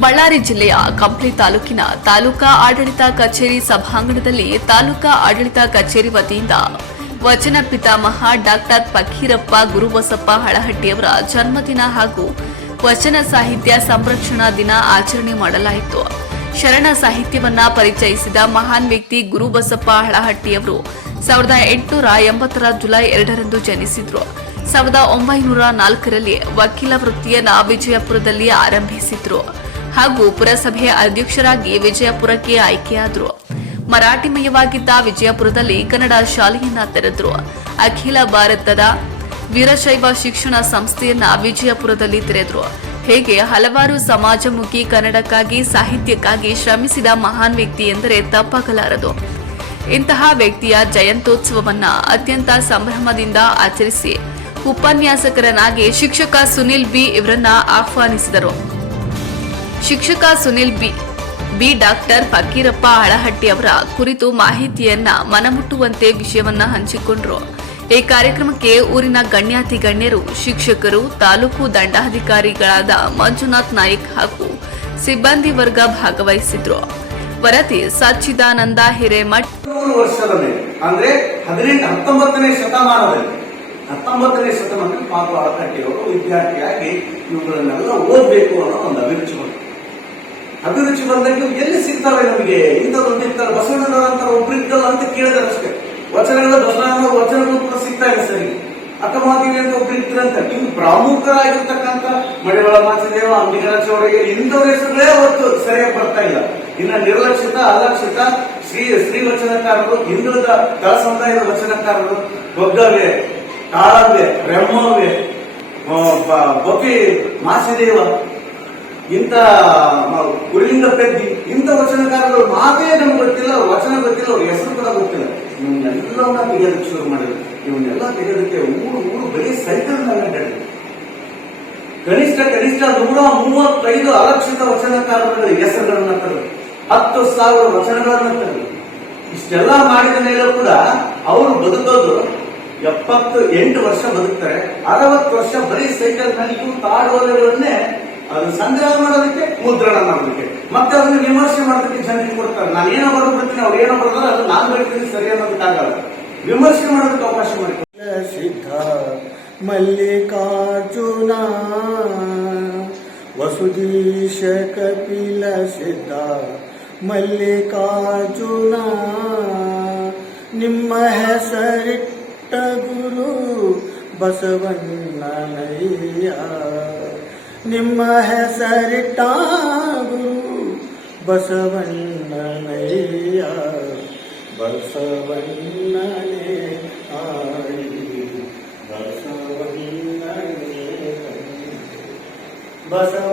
ಬಳ್ಳಾರಿ ಜಿಲ್ಲೆಯ ಕಂಪ್ಲಿ ತಾಲೂಕಿನ ತಾಲೂಕಾ ಆಡಳಿತ ಕಚೇರಿ ಸಭಾಂಗಣದಲ್ಲಿ ತಾಲೂಕಾ ಆಡಳಿತ ಕಚೇರಿ ವತಿಯಿಂದ ವಚನ ಪಿತಾಮಹ ಡಾಕ್ಟರ್ ಫಕೀರಪ್ಪ ಗುರುಬಸಪ್ಪ ಹಳಹಟ್ಟಿಯವರ ಜನ್ಮದಿನ ಹಾಗೂ ವಚನ ಸಾಹಿತ್ಯ ಸಂರಕ್ಷಣಾ ದಿನ ಆಚರಣೆ ಮಾಡಲಾಯಿತು. ಶರಣ ಸಾಹಿತ್ಯವನ್ನ ಪರಿಚಯಿಸಿದ ಮಹಾನ್ ವ್ಯಕ್ತಿ ಗುರುಬಸಪ್ಪ ಹಳಹಟ್ಟಿಯವರು ಸಾವಿರದ ಎಂಟುನೂರ ಎಂಬತ್ತರ ಜುಲೈ ಎರಡರಂದು ಜನಿಸಿದ್ರು. ಸಾವಿರದ ಒಂಬೈನೂರ ನಾಲ್ಕರಲ್ಲಿ ವಕೀಲ ವೃತ್ತಿಯನ್ನ ವಿಜಯಪುರದಲ್ಲಿ ಆರಂಭಿಸಿದ್ರು. ಹಾಗೂ ಪುರಸಭೆಯ ಅಧ್ಯಕ್ಷರಾಗಿ ವಿಜಯಪುರಕ್ಕೆ ಆಯ್ಕೆಯಾದರು. ಮರಾಠಿಮಯವಾಗಿದ್ದ ವಿಜಯಪುರದಲ್ಲಿ ಕನ್ನಡ ಶಾಲೆಯನ್ನ ತೆರೆದ್ರು. ಅಖಿಲ ಭಾರತದ ವೀರಶೈವ ಶಿಕ್ಷಣ ಸಂಸ್ಥೆಯನ್ನ ವಿಜಯಪುರದಲ್ಲಿ ತೆರೆದ್ರು. ಹೇಗೆ ಹಲವಾರು ಸಮಾಜಮುಖಿ ಕನ್ನಡಕ್ಕಾಗಿ, ಸಾಹಿತ್ಯಕ್ಕಾಗಿ ಶ್ರಮಿಸಿದ ಮಹಾನ್ ವ್ಯಕ್ತಿ ಎಂದರೆ ತಪ್ಪಾಗಲಾರದು. ಇಂತಹ ವ್ಯಕ್ತಿಯ ಜಯಂತ್ಯೋತ್ಸವವನ್ನ ಅತ್ಯಂತ ಸಂಭ್ರಮದಿಂದ ಆಚರಿಸಿ ಉಪನ್ಯಾಸಕರನ್ನಾಗಿ ಶಿಕ್ಷಕ ಸುನಿಲ್ ಬಿ ಇವರನ್ನ ಆಹ್ವಾನಿಸಿದರು. ಶಿಕ್ಷಕ Sunil B. B. Doctor Fakirappa Halahatti ಅವರ ಕುರಿತು ಮಾಹಿತಿಯನ್ನ ಮನಮುಟ್ಟುವಂತೆ ವಿಷಯವನ್ನ ಹಂಚಿಕೊಂಡರು. ಈ ಕಾರ್ಯಕ್ರಮಕ್ಕೆ ಊರಿನ ಗಣ್ಯಾತಿ ಗಣ್ಯರು ಶಿಕ್ಷಕರು, ತಾಲೂಕು ದಂಡಾಧಿಕಾರಿಗಳಾದ ಮಂಜುನಾಥ್ ನಾಯ್ಕ್ ಹಾಗೂ ಸಿಬ್ಬಂದಿ ವರ್ಗ ಭಾಗವಹಿಸಿದ್ರು. ವರದಿ ಸಚ್ಚಿದಾನಂದ ಹಿರೇಮಠ್. ವರ್ಷದ ಮೇಲೆ, ಅಂದ್ರೆ ಹದಿನೆಂಟು, ಹತ್ತೊಂಬತ್ತನೇ ಶತಮಾನದಲ್ಲಿ. ಹತ್ತೊಂಬತ್ತನೇ ಶತಮಾನದಲ್ಲಿ ಪಾಪ ವಿದ್ಯಾರ್ಥಿಯಾಗಿ ಇವುಗಳನ್ನೆಲ್ಲ ಓದಬೇಕು ಅನ್ನೋ ಒಂದು ಅಭಿರುಚಿ ಅಭಿರುಚಿ ಬಂದಂಗೆ ಎಲ್ಲಿ ಸಿಗ್ತಾರೆ ನಮಗೆ? ಇಂಥದ್ದು ಇರ್ತಾರೆ ಬಸವಣ್ಣನವರಂತ ಅಂತ ಇದ್ದಲ್ಲ ಅಂತ ಕೇಳಿದ್ರೆ ಅಷ್ಟೇ. ವಚನಗಳ ಬಸವಣ್ಣ ವಚನಗಳು ಕೂಡ ಸಿಗ್ತಾ ಇದೆ ಸರಿ. ಅಕ್ಕಮಾದಿವಿ ಅಂತ ಒಬ್ರು ಇದ್ರಂತ. ನೀವು ಪ್ರಾಮುಖರಾಗಿರ್ತಕ್ಕಂಥ ಮಡಿವಾಳ ಮಾಚದೇವ ಅಂಬಿಗರ ಚೌಡಗೆ ಇಂಥವ್ರ ಹೆಸರುಗಳೇ ಅವತ್ತು ಸರಿಯಾಗಿ ಬರ್ತಾ ಇಲ್ಲ. ಇನ್ನ ನಿರ್ಲಕ್ಷಿತ, ಅಲಕ್ಷಿತ ಶ್ರೀ ಶ್ರೀ ವಚನಕಾರರು, ಹಿಂದುಳಿದ ತಳ ಸಮುದಾಯದ ವಚನಕಾರರು ಬೊಗ್ಗವೆ ಕಾಳವೆ ಬ್ರಹ್ಮವ್ಯ ಬಪಿ ಮಾಸಿದೇವ ಇಂಥ, ಮ- ಪ್ರಜ್ಞೆ ಇಂಥ ವಚನಕಾರರು ಮಾತೇ ನಮ್ಗೆ ಗೊತ್ತಿಲ್ಲ ಅವ್ರ ವಚನ ಗೊತ್ತಿಲ್ಲ, ಅವ್ರ ಹೆಸರು ಕೂಡ ಗೊತ್ತಿಲ್ಲ. ಇವನ್ನೆಲ್ಲವನ್ನ ತೆಗೆಯೋದಕ್ಕೆ ಶುರು ಮಾಡಿದ್ರು. ಇವನ್ನೆಲ್ಲ ತೆಗೆಯೋದಕ್ಕೆ ಮೂರು ಮೂರು ಬರೀ ಸೈಕಲ್ ಅಡ್ಡಾಡಿದ್ರು. ಕನಿಷ್ಠ ಕನಿಷ್ಠ ನೂರ ಮೂವತ್ತೈದು ಅಲಕ್ಷಿತ ವಚನಕಾರರ ಹೆಸರುಗಳನ್ನ ತರಲು ಹತ್ತು ಸಾವಿರ ವಚನಗಳನ್ನ ತರಲು ಇಷ್ಟೆಲ್ಲ ಮಾಡಿದ ಮೇಲೆ ಕೂಡ ಅವರು ಬದುಕೋದು ಎಪ್ಪತ್ತು ಎಂಟು ವರ್ಷ ಬದುಕ್ತಾರೆ. ಅರವತ್ತು ವರ್ಷ ಬರೀ ಸೈಕಲ್ನಲ್ಲಿ ಇವು ತಾಡುವಲೆಗಳನ್ನೇ ಅದು ಸಂಗ್ರಹ ಮಾಡೋದಕ್ಕೆ, ಮುದ್ರಣ ಮಾಡೋದಕ್ಕೆ. ಮತ್ತೆ ಅದನ್ನು ವಿಮರ್ಶೆ ಮಾಡೋದಕ್ಕೆ ಜನರಿಗೆ ಕೊಡ್ತಾರೆ. ನಾನು ಏನೋ ಬರ್ತೀನಿ ಅವ್ರು ಏನೋ ಬರ್ತಾರೆ ಅದು ನಾನು ಬರ್ತೀನಿ ಸರಿ ಅನ್ನೋದಕ್ಕಾಗಲ್ಲ ವಿಮರ್ಶೆ ಮಾಡೋದಕ್ಕೆ ಅವಕಾಶ ಮಾಡಿ ಸಿದ್ಧ ಮಲ್ಲಿಕಾರ್ಜುನ ವಸುಧೀಶ ಕಪಿಲ ಸಿದ್ಧ ಮಲ್ಲಿಕಾರ್ಜುನ, ನಿಮ್ಮ ಹೆಸರಿಟ್ಟ ಗುರು ಬಸವಣ್ಣನಯ್ಯ. ನಿಮ್ಮ ಹೆಸರಿಟ್ಟ ಗುರು ಬಸವಣ್ಣನಯ್ಯ ಬಸವಣ್ಣನೇ ಆಳಿ ಬಸವಣ್ಣನೇ ಬಸವ